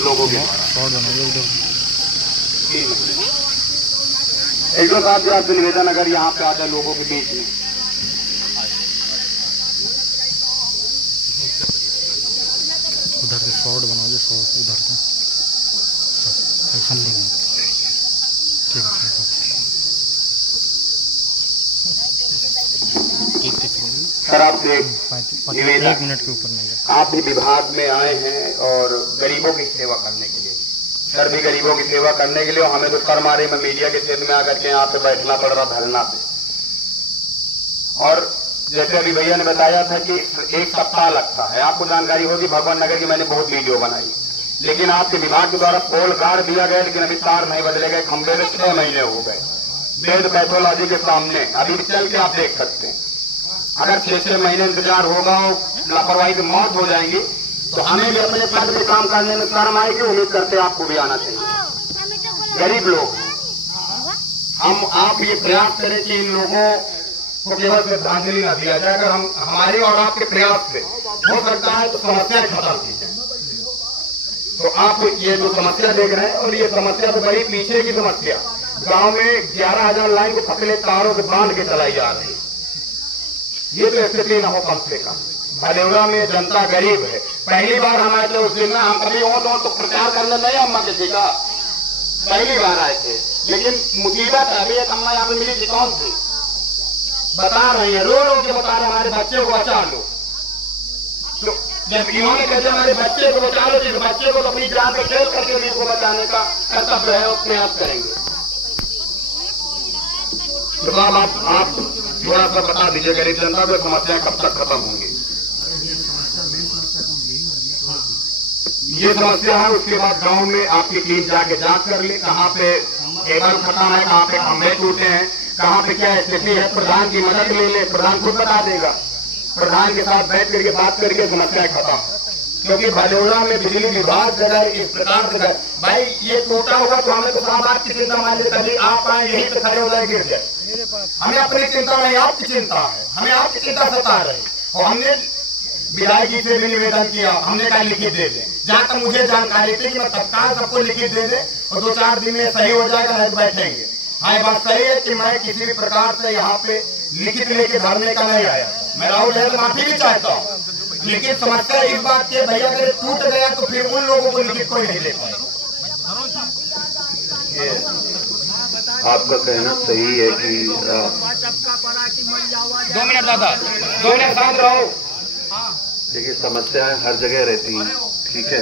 लोगों के एक लोग साहब आपसे निवेदन, अगर यहाँ पे आते लोगों के बीच में उधर से शॉर्ट बनाओ, जो शॉर्ट उधर से ऐसा नहीं। ठीक है सर, आपसे निवेदन, 1 मिनट के ऊपर नहीं है। आप भी विभाग में आए हैं और गरीबों की सेवा करने के लिए, सर भी गरीबों की सेवा करने के लिए, और हमें तो कर मारे में मीडिया के क्षेत्र में आकर के यहाँ पे बैठना पड़ रहा धरना पे। और जैसे अभी भैया ने बताया था कि 1 सप्ताह लगता है, आपको जानकारी होगी भगवान नगर की मैंने बहुत वीडियो बनाई, लेकिन आपके विभाग के द्वारा पोल गाड़ दिया गया, लेकिन अभी तार नहीं बदले गए, खंभे में 6 महीने हो गए। वेद पैथोलॉजी के सामने अभी चल के आप देख सकते हैं। अगर 6 महीने इंतजार होगा और लापरवाही से मौत हो जाएंगी, तो हमें भी अपने पद में काम करने में शर्म आएगी। उम्मीद करते आपको भी आना चाहिए। गरीब लोग, हम आप ये प्रयास करें कि इन लोगों को केवल श्रद्धांजलि न दिया जाए। अगर हम हमारे और आपके प्रयास से हो सकता है तो समस्या खत्म की जाए। तो आप ये जो समस्या देख रहे हैं, और ये समस्या तो बड़ी पीछे की समस्या, गांव में 11,000 लाइन को पतले तारों से बांध के चलाई जा रही है। ये तो स्थिति न हो कम से कम। भलेवरा में जनता गरीब है। पहली बार हम आए थे उस दिन, हम कभी तो प्रचार करने नहीं अम्मा किसी का, पहली बार आए थे। लेकिन मुसीबत अभी एक अम्मा यहाँ पे मिली थी, कौन थी बता रही है, रो रो के बता रहे हमारे बच्चे को बचा लो। तो जब इन्होंने कहते हमारे बच्चे को बचा लो, तो बच्चे को तो अपनी जान पे खेल करके भी इसको बचाने का कर्तव्य है, उसमें आप करेंगे। तो साहब आप थोड़ा सा बता दीजिए गरीब जनता को समस्याएं कब तक खत्म होंगी। ये समस्या है। उसके बाद गांव में आपकी टीम जाके जांच कर ले, कहाँ पे केबल खत्म है, कहाँ पे खंभे टूटे हैं, कहाँ पे क्या स्थिति है। प्रधान की मदद ले ले, प्रधान खुद बता देगा। प्रधान के साथ बैठ करके बात करके समस्याएं खत्म, क्योंकि भलेवरा में बिजली विभाग अगर इस प्रकार से भाई ये टूटा होगा तो हमें तो साहब आपकी चिंता मान ले, तभी आप आए यहीं पे खड़े हो जाए गिर जाए। हमें अपनी चिंता नहीं, आपकी चिंता है, हमें आपकी चिंता सता रही। और हमने विधायक जी से भी निवेदन किया, हमने कहा लिखित दे दें। जहां तक मुझे जानकारी थी कि मैं तत्काल सबको लिखित दे दे और 2-4 दिन में सही हो जाएगा, नहीं बैठेंगे। हाँ, ये बात सही है कि मैं किसी भी प्रकार से यहाँ पे लिखित लेके धरने का नहीं आया। मैं राहुल है तो माफी भी चाहता हूँ, लेकिन समस्या इस बात की भैया अगर टूट गया तो फिर उन लोगों को लिखित कोई नहीं ले पाएगा। आपका कहना सही है कि 2 मिनट दादा, 2 मिनट शांत रहो। देखिए, समस्याएं हर जगह रहती हैं, ठीक है।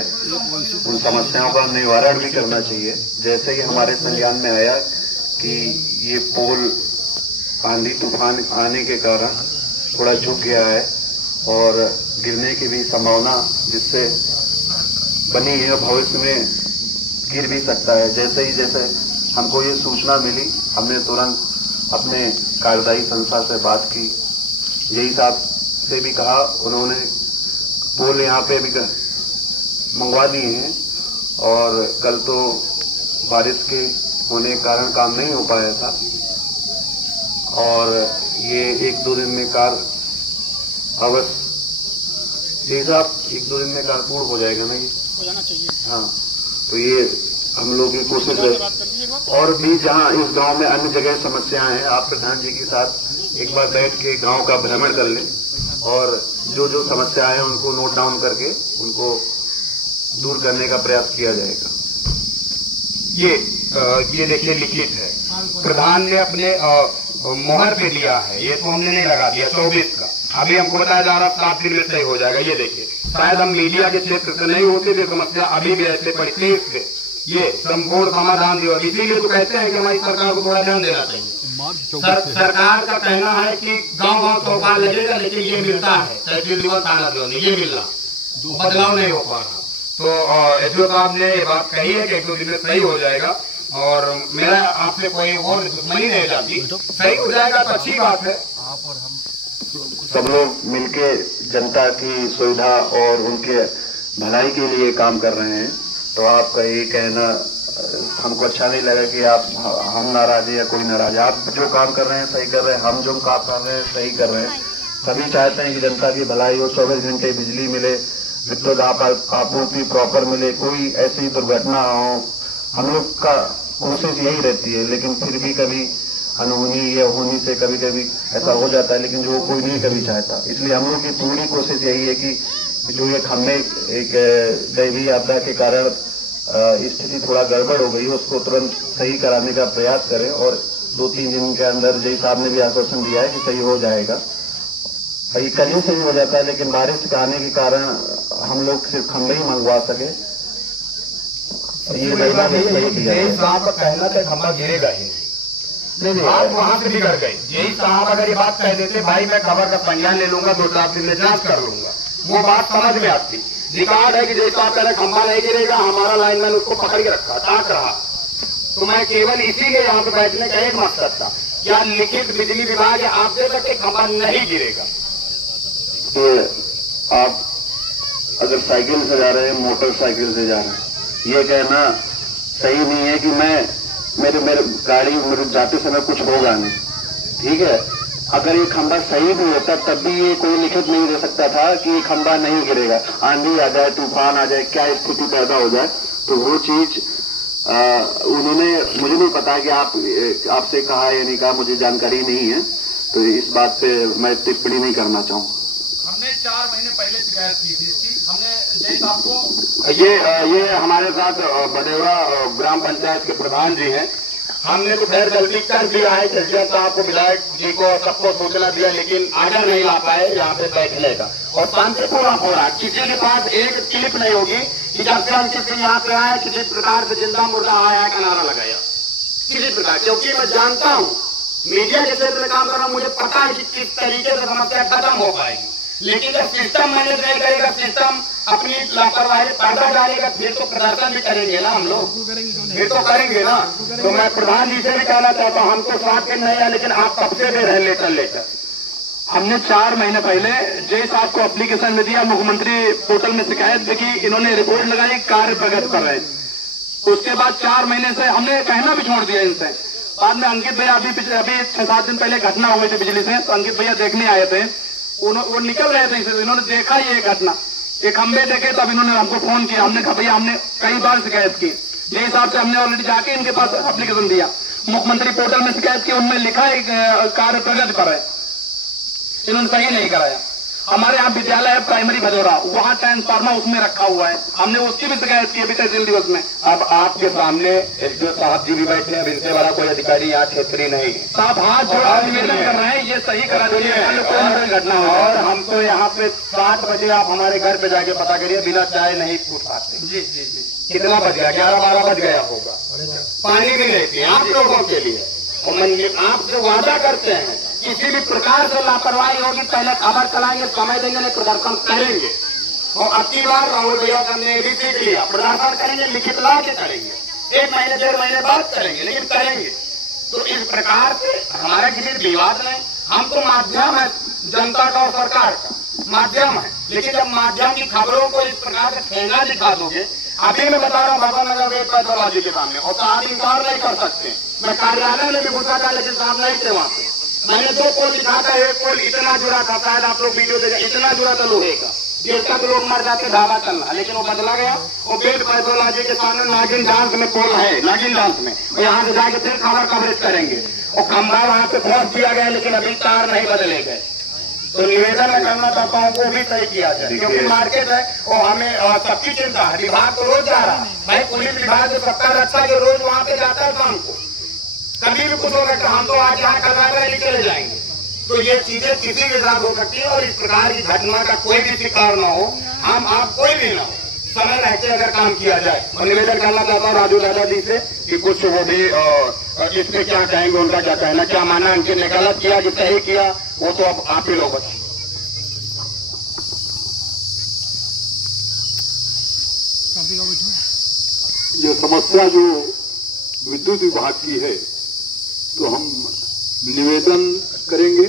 उन समस्याओं का निवारण भी करना चाहिए। जैसे ही हमारे संज्ञान में आया कि ये पोल आंधी तूफान आने के कारण थोड़ा झुक गया है और गिरने की भी संभावना जिससे बनी है, भविष्य में गिर भी सकता है। जैसे हमको ये सूचना मिली, हमने तुरंत अपने कार्यदायी संस्था से बात की, यही साहब से भी कहा। उन्होंने पोल यहाँ पे भी मंगवा दिए हैं, और कल तो बारिश के होने के कारण काम नहीं हो पाया था, और ये 1-2 दिन में कार्य अवश्य, जी साहब 1-2 दिन में कार्य पूर्ण हो जाएगा ना, ये हो जाना चाहिए। हाँ, तो ये हम लोग की कोशिश है। और भी जहाँ इस गांव में अन्य जगह समस्याएं हैं, आप प्रधान जी के साथ एक बार बैठ के गांव का भ्रमण कर लें, और जो जो समस्याएं हैं उनको नोट डाउन करके उनको दूर करने का प्रयास किया जाएगा। ये देखिए लिखित है, प्रधान ने अपने मोहर पे दिया है, ये तो हमने नहीं लगा दिया 24 का। अभी हमको बताया जा रहा 7 दिन में सही हो जाएगा। ये देखिए, शायद हम मीडिया के क्षेत्र से नहीं होते थे, समस्या अभी भी ऐसे पड़ती है। ये संपूर्ण समाधान दिया, इसीलिए तो कहते हैं कि हमारी सरकार को थोड़ा ध्यान देना चाहिए। सरकार का कहना है कि गांव-गांव चौपाल लगेगा, लेकिन ये मिलता है तहसील दिवस, थाना दिवस, ये मिल रहा, बदलाव नहीं हो पा रहा। तो एसडीओ साहब ने ये बात कही है कि 1-2 दिन में सही हो जाएगा, और मेरा आपसे कोई और दुश्मनी नहीं जाती, सही हो जाएगा तो अच्छी बात है। आप और हम सब लोग मिलके जनता की सुविधा और उनके भलाई के लिए काम कर रहे हैं। तो आपका ये कहना हमको अच्छा नहीं लगा कि आप हम नाराज है या कोई नाराज है। आप जो काम कर रहे हैं सही कर रहे हैं, हम जो काम कर रहे हैं सही कर रहे हैं। सभी चाहते हैं कि जनता की भलाई हो, 24 घंटे बिजली मिले, विद्युत आपूर्ति प्रॉपर मिले, कोई ऐसी दुर्घटना हो। हम लोग का कोशिश यही रहती है, लेकिन फिर भी कभी अनहोनी या होनी से कभी कभी ऐसा हो जाता है, लेकिन जो कोई नहीं कभी चाहता। इसलिए हम लोग की पूरी कोशिश यही है कि जो ये खम्भे एक दैवीय आपदा के कारण स्थिति थोड़ा गड़बड़ हो गई, उसको तुरंत सही कराने का प्रयास करें और 2-3 दिन के अंदर जय साहब ने भी आश्वासन दिया है कि सही हो जाएगा। ये कल ही सही हो जाता है, लेकिन बारिश के आने के कारण हम लोग सिर्फ खम्भे ही मंगवा सके। ये महीना भी सही किया साहब का कहना था खम्भा गिरेगा ही नहीं, आप वहां से बिगड़ गए। यही साहब अगर ये बात कह देते भाई मैं खबर का पंजाब ले लूंगा, 2-4 दिन में जांच कर लूंगा, वो बात समझ में आती। रिकॉर्ड है कि जैसा आप पहले खंभा नहीं गिरेगा, हमारा लाइनमैन उसको पकड़ के रखा, ताक रहा। तो मैं केवल इसीलिए यहाँ पे बैठने का एक मकसद था, क्या लिखित बिजली विभाग आप दे सकते खंभा नहीं गिरेगा। तो आप अगर साइकिल से जा रहे हैं, मोटरसाइकिल से जा रहे हैं, ये कहना सही नहीं है कि मेरे गाड़ी मेरे जाते समय कुछ होगा नहीं। ठीक है, अगर ये खंभा सही भी होता तब भी ये कोई लिखित नहीं दे सकता था कि ये खंभा नहीं गिरेगा। आंधी आ जाए, तूफान आ जाए, क्या स्थिति पैदा हो जाए, तो वो चीज उन्होंने, मुझे नहीं पता कि आपसे कहा या नहीं कहा, मुझे जानकारी नहीं है, तो इस बात पे मैं टिप्पणी नहीं करना चाहूंगा। हमने 4 महीने पहले शिकायत की थी इसकी। हमने जय साहब को, ये हमारे साथ बदेवा ग्राम पंचायत के प्रधान जी हैं, हमने तो खैर गलती कर दिया है, जजमेंट साहब को, विधायक जी को, सबको सूचना दिया, लेकिन आर्डर नहीं ला पाए यहाँ पे बैठने का। और शांतिपूर्ण हो रहा, किसी के पास एक क्लिप नहीं होगी कि जब से हम किसी यहाँ पे आए किसी प्रकार से जिंदा मुर्दा आया का नारा लगाया, किसी प्रकार। क्योंकि मैं जानता हूँ मीडिया के क्षेत्र में काम कर रहा हूँ, मुझे पता है कि किस तरीके से समस्या खत्म हो पाएगी। लेकिन जब सिस्टम मैनेज नहीं करेगा, सिस्टम अपनी लापरवाही पर्दा डालेगा, फिर तो प्रदर्शन भी करेंगे ना हम लोग, फिर तो करेंगे ना। तो मैं प्रधान जी से भी कहना चाहता हूँ, हम तो 7 दिन नहीं है, लेकिन आप कब से दे रहे लेटर। हमने 4 महीने पहले जय साहब को एप्लीकेशन में दिया, मुख्यमंत्री पोर्टल में शिकायत देखी, इन्होंने रिपोर्ट लगाई, कार्य प्रगति कर रहे हैं। उसके बाद 4 महीने से हमने कहना भी छोड़ दिया इनसे। बाद में अंकित भैया अभी 6-7 दिन पहले घटना हो गई थी बिजली से, तो अंकित भैया देखने आए थे, वो निकल रहे थे इसे, इन्होंने देखा ये घटना, ये खंबे देखे, तब इन्होंने हमको फोन किया। हमने कहा भैया हमने कई बार शिकायत की, जय हिसाब से हमने ऑलरेडी जाके इनके पास एप्लीकेशन दिया, मुख्यमंत्री पोर्टल में शिकायत की, उनमें लिखा है कार्य प्रगति पर है, इन्होंने सही नहीं कराया। हमारे यहाँ विद्यालय है प्राइमरी भदौरा, वहाँ ट्रांसफार्मर उसमें रखा हुआ है, हमने उसकी भी शिकायत की अभी तहसील दिवस में। अब आपके सामने एसडीओ साहब जी भी बैठे हैं, अब इनसे बड़ा कोई अधिकारी यहाँ क्षेत्रीय नहीं है। साहब हाथ जोड़ निवेदन कर रहे हैं, ये सही करा दीजिए घटना हो। और हम तो यहाँ पे 7 बजे आप हमारे घर पे जाके पता करिए, बिना चाय नहीं पूछ पाते। जी जी जी, कितना बज गया? 11-12 बज गया होगा। पानी भी नहीं पिए आप लोगों के लिए, और आपसे वादा करते हैं किसी भी प्रकार से लापरवाही होगी पहले खबर चलाएंगे, समय देंगे, नहीं प्रदर्शन करेंगे। और अब की बार राहुल भैया हमने भी सीख लिया, प्रदर्शन करेंगे, लिखित ला के करेंगे, 1 महीने 1.5 महीने बाद करेंगे, लेकिन करेंगे। तो इस प्रकार से हमारा किसी विवाद नहीं, हम तो माध्यम है जनता का और सरकार का माध्यम है, लेकिन जब माध्यम की खबरों को इस प्रकार से ठेंगा दिखा दोगे, अभी मैं बता रहा हूँ भगवान नगर गेट पैथोलॉजी के सामने, और साहब इंकार नहीं कर सकते। मैं कार्यालय में भी घुसा था, लेकिन साहब नहीं थे वहाँ पे। मैंने 2 पोल दिखा था, एक पोल इतना जुड़ा था, शायद आप लोग वीडियो देखें, इतना जुड़ा था लोहे का, जिसका तो लोग मर जाते ढाबा चलना, लेकिन वो बदला गया। और बेड पैथोलॉजी के सामने नागिन डांस में पोल है, नागिन डांस में, यहाँ से जाके फिर खबर कवरेज करेंगे। और खंभा वहाँ पे पहुंच दिया गया, लेकिन अभी तार नहीं बदले गए। तो निवेदन मैं करना चाहता हूँ वो भी सही किया जाए, क्योंकि मार्केट है और हमें सबकी चिंता है। विभाग तो रोज जा रहा है भाई, पुलिस विभाग जो 70 रक्षा जो रोज वहाँ पे जाता है शाम को, कभी भी कुछ हो सकता, हम तो आज यहाँ करवाकर चले जाएंगे। तो ये चीजें किसी के साथ हो सकती है, और इस प्रकार की घटना का कोई भी शिकार ना हो, हम आप कोई भी ना हो, समय रहते अगर काम किया जाए। और निवेदन करना चाहता हूँ राजू दादा जी से कि कुछ वो भी इस पे क्या कहेंगे, उनका क्या कहना, क्या मानना, अंकित ने गलत किया कि सही किया, वो तो अब आप ही लोग बताएं। ये समस्या जो विद्युत विभाग की है, तो हम निवेदन करेंगे